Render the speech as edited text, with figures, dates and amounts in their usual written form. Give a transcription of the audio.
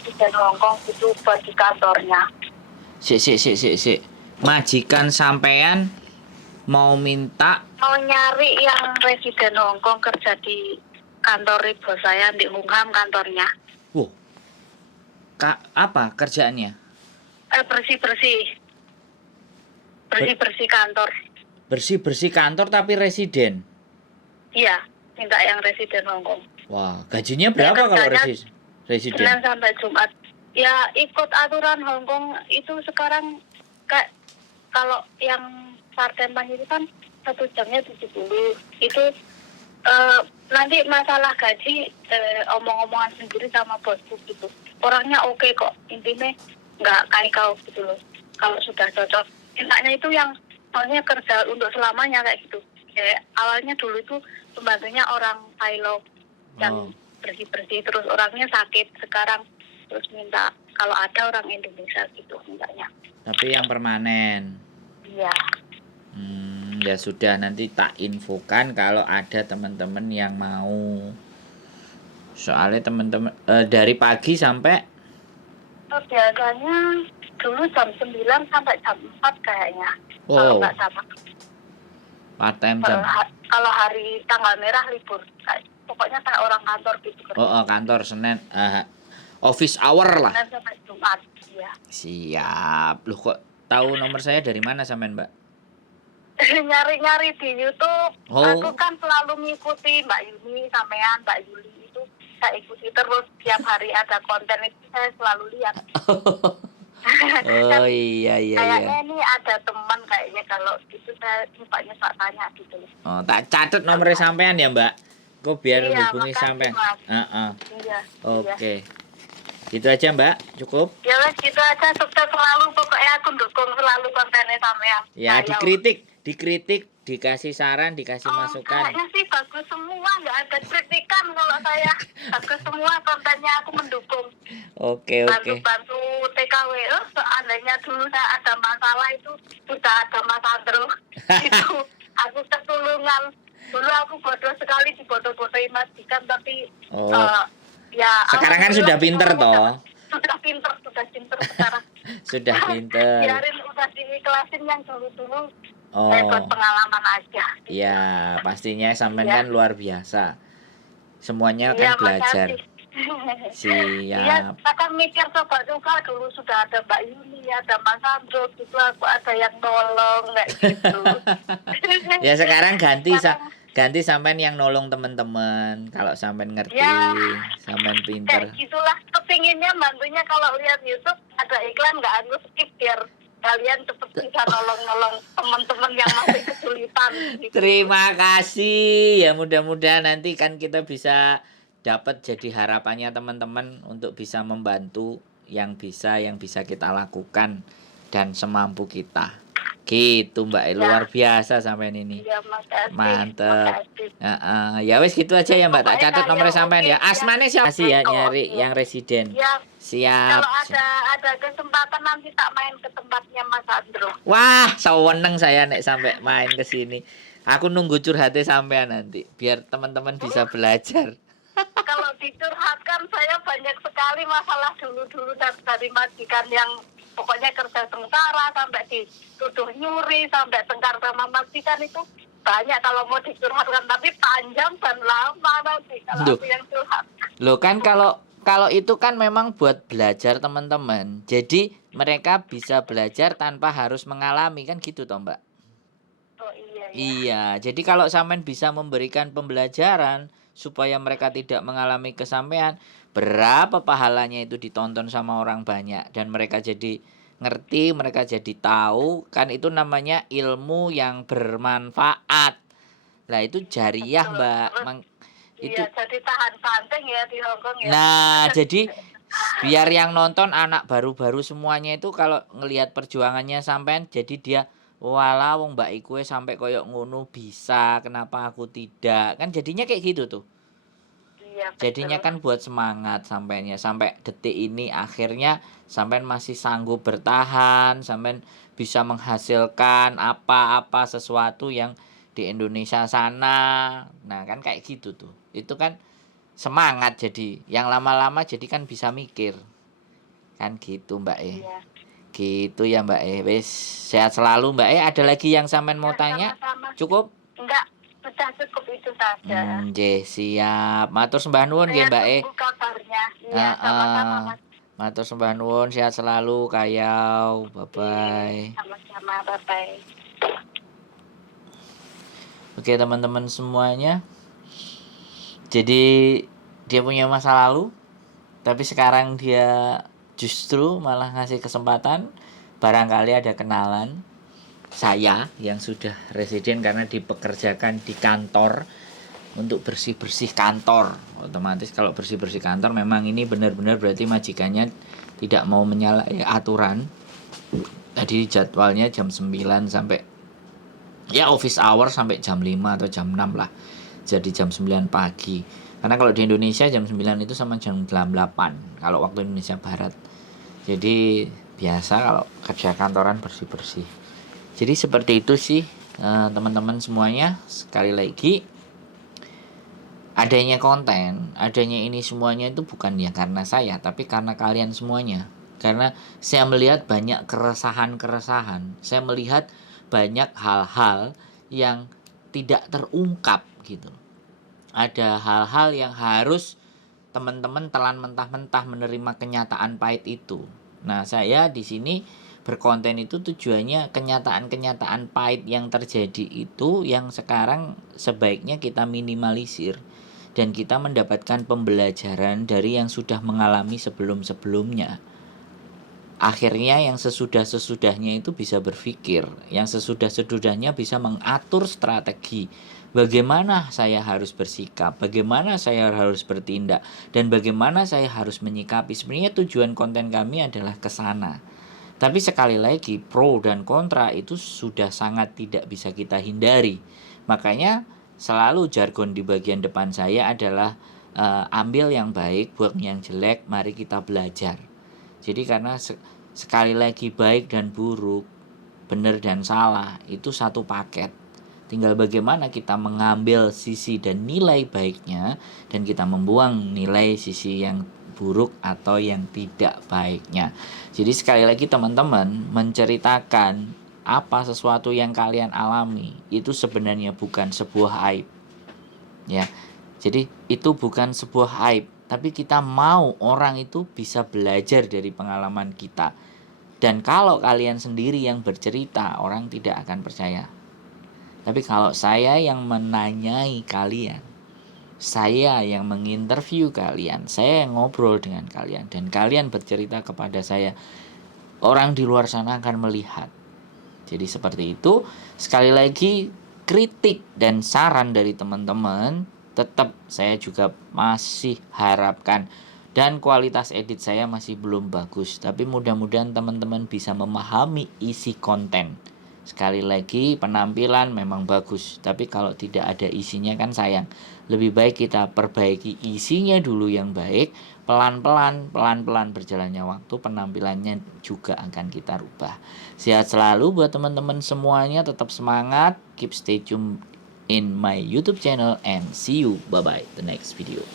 residen Hong Kong itu buat di kantornya. Sik. Majikan sampean mau minta Mau nyari yang residen Hong Kong kerja di kantor bos saya di Hungham kantornya. Apa kerjaannya? Bersih kantor. Bersih kantor tapi residen. Iya, minta yang residen Hong Kong. Wah, gajinya berapa kalau residen? Senin sampai Jumat. Ya ikut aturan Hong Kong itu sekarang kayak kalau yang part-time itu kan 1 jamnya 70. Itu nanti masalah gaji omong-omongan sendiri sama bosku gitu. Orangnya oke kok, intinya nggak kau gitu loh. Kalau sudah cocok, enaknya itu yang maunya kerja untuk selamanya kayak gitu. Awalnya dulu itu pembantunya orang Thailand yang bersih terus orangnya sakit, sekarang terus minta kalau ada orang Indonesia gitu mintanya. Tapi yang permanen. Iya. Ya sudah, nanti tak infokan kalau ada teman-teman yang mau. Soalnya teman-teman dari pagi sampai biasanya dulu jam 9 sampai jam 4 kayaknya. Kalau nggak salah. Part-time jam. Kalau hari tanggal merah libur. Pokoknya kayak orang kantor gitu. Kantor Senin. Office hour lah. Senin sampai Jumat. Ya. Siap. Loh, kok tahu nomor saya dari mana sampean, Mbak? Nyari-nyari di YouTube. Aku kan selalu ngikuti Mbak Yuni sampean, Mbak Yuli itu saya ikuti terus, tiap hari ada konten itu saya selalu lihat. Iya. Kayaknya ini ada teman kayaknya kalau gitu saya lupa tanya gitu. Tak catat nomornya sampean ya, Mbak. Kok biar hubungi sampean. Iya. Oke. Gitu aja, Mbak. Cukup? Ya wes gitu aja, sukses selalu, pokoknya aku dukung selalu kontennya sampean. Ya, dikritik, dikasih saran, dikasih masukan. Kayaknya sih bagus semua, nggak ada kritikan kalau saya. Bagus semua kontennya, aku mendukung. Oke. Bantu TKW. Seandainya dulu saya ada masalah itu sudah ada Mas Andro. Itu aku ketulungan. Dulu aku bodoh sekali, dibodoh-bodohin majikan, tapi sekarang kan sudah pinter toh. Sudah pinter sekarang. Sudah pinter. Biarin udah diikhlasin yang dulu-dulu. Buat pengalaman aja. Iya, pastinya sampean kan luar biasa. Semuanya kan belajar. Siap. Iya, kita kan mikir coba juga dulu sudah ada Mbak Yuni, ada Mas Andro, gitu aku ada yang nolong kayak gitu. Ya sekarang ganti sampean yang nolong teman-teman. Kalau sampean ngerti, sampean pinter. Gitulah kepinginnya bantunya kalau lihat YouTube ada iklan nggak aku skip biar kalian cepet bisa nolong teman-teman yang masih kesulitan. Gitu. Terima kasih. Ya mudah-mudahan nanti kan kita bisa dapat jadi harapannya teman-teman untuk bisa membantu yang bisa kita lakukan dan semampu kita. Gitu Mbak, luar biasa sampean ini. Iya, makasih. Mantep. Ya wes gitu aja ya Mbak, tak catat nomornya sampean ya. Asmane siapa sih ya nyari yang residen? Ya. Siap. Kalau ada kesempatan nanti tak main ke tempatnya Mas Andro. Wah, seneng saya nek sampai main ke sini. Aku nunggu curhatnya sampean nanti biar teman-teman bisa belajar. Kalau dicurhatkan saya banyak sekali masalah dulu dari majikan yang pokoknya kerja sengsara sampai dituduh nyuri sampai tengkar sama majikan itu banyak kalau mau dicurhatkan, tapi panjang dan lama nanti kalau aku yang curhat. Loh kan kalau itu kan memang buat belajar teman-teman. Jadi mereka bisa belajar tanpa harus mengalami kan gitu toh Mbak. Oh iya. Iya, jadi kalau sampean bisa memberikan pembelajaran supaya mereka tidak mengalami kesampaian, berapa pahalanya itu ditonton sama orang banyak dan mereka jadi ngerti, mereka jadi tahu, kan itu namanya ilmu yang bermanfaat. Lah itu jariah, Mbak. Iya, jadi tahan banting ya di Hong Kong ya. Nah, jadi biar yang nonton anak baru-baru semuanya itu kalau ngelihat perjuangannya sampean, jadi dia walah wong Mbak Iku sampai koyok ngono bisa, kenapa aku tidak? Kan jadinya kayak gitu tuh. Iya, jadinya kan buat semangat sampainya sampai detik ini akhirnya sampean masih sanggup bertahan, sampean bisa menghasilkan apa-apa sesuatu yang di Indonesia sana. Nah, kan kayak gitu tuh. Itu kan semangat jadi. Yang lama-lama jadi kan bisa mikir. Kan gitu Mbak Iya. Gitu ya Mbak Wis sehat selalu Mbak ada lagi yang sampean mau Ya, tanya? sama-sama. Cukup? Enggak, sudah cukup itu saja. Nggih, siap. Matur sembah nuwun nggih Saya Mbak tunggu kabarnya. Iya, sama-sama Heeh. Mas. Matur sembah nuwun, sehat selalu Kayau. Bye bye. Sama-sama, bye-bye. Oke teman-teman semuanya. Jadi dia punya masa lalu, tapi sekarang dia justru malah ngasih kesempatan. Barangkali ada kenalan saya yang sudah residen karena dipekerjakan di kantor untuk bersih-bersih kantor. Otomatis kalau bersih-bersih kantor memang ini benar-benar berarti majikannya tidak mau menyalahi aturan. Tadi jadwalnya jam 9 sampai ya office hour sampai jam 5 atau jam 6 lah. Jadi jam 9 pagi. Karena kalau di Indonesia jam 9 itu sama jam 8 kalau waktu Indonesia Barat. Jadi biasa kalau kerja kantoran bersih-bersih. Jadi seperti itu sih teman-teman semuanya. Sekali lagi adanya konten, adanya ini semuanya itu bukan ya karena saya, tapi karena kalian semuanya. Karena saya melihat banyak keresahan-keresahan. Saya melihat banyak hal-hal yang tidak terungkap gitu. Ada hal-hal yang harus teman-teman telan mentah-mentah menerima kenyataan pahit itu. Nah, saya di sini berkonten itu tujuannya kenyataan-kenyataan pahit yang terjadi itu yang sekarang sebaiknya kita minimalisir dan kita mendapatkan pembelajaran dari yang sudah mengalami sebelum-sebelumnya. Akhirnya yang sesudah-sesudahnya itu bisa berpikir, yang sesudah-sesudahnya bisa mengatur strategi. Bagaimana saya harus bersikap, bagaimana saya harus bertindak, dan bagaimana saya harus menyikapi. Sebenarnya tujuan konten kami adalah ke sana. Tapi sekali lagi, pro dan kontra itu sudah sangat tidak bisa kita hindari. Makanya selalu jargon di bagian depan saya adalah ambil yang baik, buang yang jelek, mari kita belajar. Jadi karena sekali lagi baik dan buruk, benar dan salah itu satu paket. Tinggal bagaimana kita mengambil sisi dan nilai baiknya dan kita membuang nilai sisi yang buruk atau yang tidak baiknya. Jadi sekali lagi teman-teman menceritakan apa sesuatu yang kalian alami itu sebenarnya bukan sebuah aib. Ya. Jadi itu bukan sebuah aib, tapi kita mau orang itu bisa belajar dari pengalaman kita. Dan kalau kalian sendiri yang bercerita, orang tidak akan percaya. Tapi kalau saya yang menanyai kalian, saya yang menginterview kalian, saya yang ngobrol dengan kalian, dan kalian bercerita kepada saya, orang di luar sana akan melihat. Jadi seperti itu. Sekali lagi, kritik dan saran dari teman-teman tetap saya juga masih harapkan, dan kualitas edit saya masih belum bagus, tapi mudah-mudahan teman-teman bisa memahami isi konten. Sekali lagi, penampilan memang bagus, tapi kalau tidak ada isinya kan sayang. Lebih baik kita perbaiki isinya dulu yang baik, pelan-pelan berjalannya waktu penampilannya juga akan kita rubah. Sehat selalu buat teman-teman semuanya, tetap semangat, keep stay tune in my YouTube channel and see you bye bye the next video.